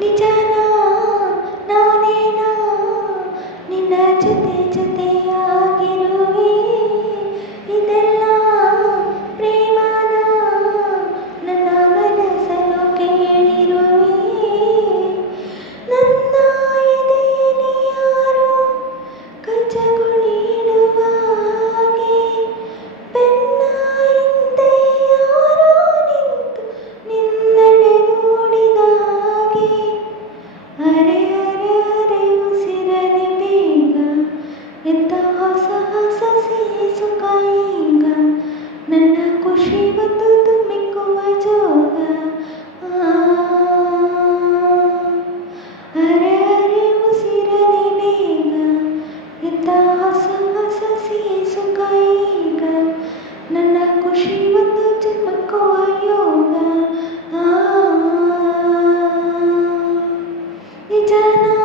ನಿಜನಾ ನಾನೇನಾ ನಿನ್ನ ಜೊತೆಯಾಗಿರುವೆ. ಇದೆಲ್ಲ ಪ್ರೇಮನ ನನ್ನ ಮನಸ್ಸನ್ನು ಕೇಳಿರುವೆ. ನನ್ನ ಎದೆಯಲ್ಲಿ ಯಾರೋ ಕಚ್ಚಗುಳಿಡುವ ಹಾಗೆ, ಬೆನ್ನ ಹಿಂದೆ ಯಾರೋ ನಿಂತು ನಿನ್ನಡೆ ನೋಡಿದ ಹಾಗೆ. ಅರೆ ಅರೆ ಅರೆ ಉಸಿರಲಿ ಬೇಗ, ಎಂತ ಹೊಸ ಹೊಸ ಸಿಹಿ ಸುಖ ಈಗ. ನನ್ನ ಖುಷಿ ಬಂದು ತುಂಬಿಕುವ ಜೋಗ. ಅರೆ ಅರೆ ಉಸಿರಲಿ ಬೇಗ, ಎಂತ ಹೊಸ ಹೊಸ ಸಿಹಿ ಸುಖ ಈಗ. ನನ್ನ ಖುಷಿ ಬಂದು ತುಂಬಿಕುವ ಯೋಗ. ನಿಜನಾ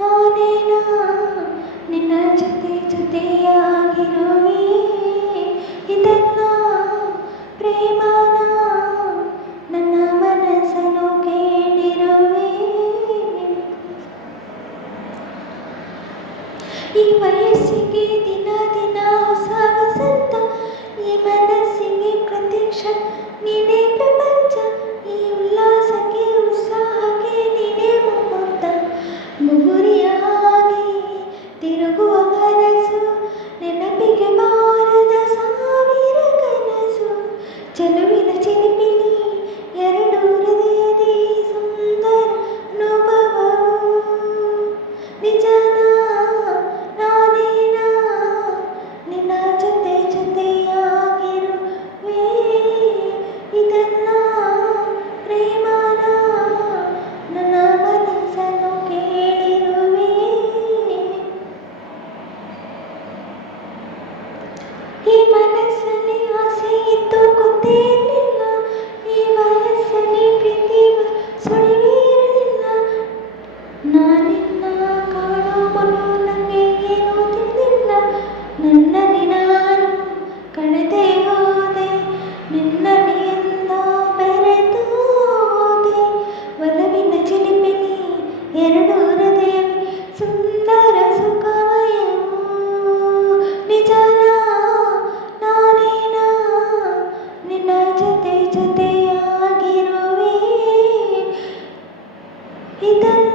ನಾನೇನಾ ನಿನ್ನ ಜೊತೆಯಾಗಿರುವೆ. ಇದೆಲ್ಲ ಪ್ರೇಮನ ನನ್ನ ಮನಸ್ಸನ್ನು ಕೇಳಿರುವೆ. ಈ ವಯಸ್ಸಿಗೆ ದಿನ ದಿನ ಹೊಸ ವಸಂತ, ಈ ಮನಸ್ಸಿಗೆ ಪ್ರತ್ಯಕ್ಷ ನೀನೇ ಪ್ರಪಂಚ. ಈ ಉಲ್ಲಾಸಕ್ಕೆ ಉತ್ಸಾಹಕ್ಕೆ ನೀನೇ ಮುಹೂರ್ತ. ಮುಗುರಿಯ ಹಾಗೆ ತಿರುಗುವ ಮನಸ್ಸು, ನೆನಪಿಗೆ ಬಾರದ ಸಾವಿರ ಕನಸು. ಚೆಲುವಿನ ಚಿಲಿಪಿಲಿ ಎರಡು ಹೃದಯದಿ ಸುಂದರ ಅನುಭವವು. ನಿಜನಾ ನಾನೇನಾ ನಿನ್ನ ಜೊತೆಯಾಗಿರುವೆ. ಇದೆಲ್ಲ ಪ್ರೇಮನ ನನ್ನ ಮನಸ್ಸನ್ನು ಕೇಳಿರುವೆ. ಈ ಮನಸ್ಸಲ್ಲಿ ಆಸೆ ಇತ್ತು ಗೊತ್ತೇ ಇರಲಿಲ್ಲ. ಈ ವಯಸ್ಸಲ್ಲಿ ಪ್ರೀತಿ ಸುಳಿವೇ ಇರಲಿಲ್ಲ. ನಾನಿನ್ನ ಕಾಣೋ ಮೊದಲು ನನಗೆ ಏನೂ ತಿಳಿದಿಲ್ಲ. ನನ್ನಲ್ಲಿ ನಾನು ಕಳೆದೇ ಹೋದೆ, ನಿನ್ನಲ್ಲಿ ಎಂದ ಬೆರೆತು ಹೋದೆ. ಒಲವಿನ ಚಿಲಿಪಿಲಿ ಎರಡು ಹೃದಯವೇ ಸುಂದರ ಸುಖಮಯವು. ನಿಜನಾ ನಾನೇನಾ ನಿನ್ನ ಜೊತೆಯಾಗಿರುವೆ. ಇದೆಲ್ಲ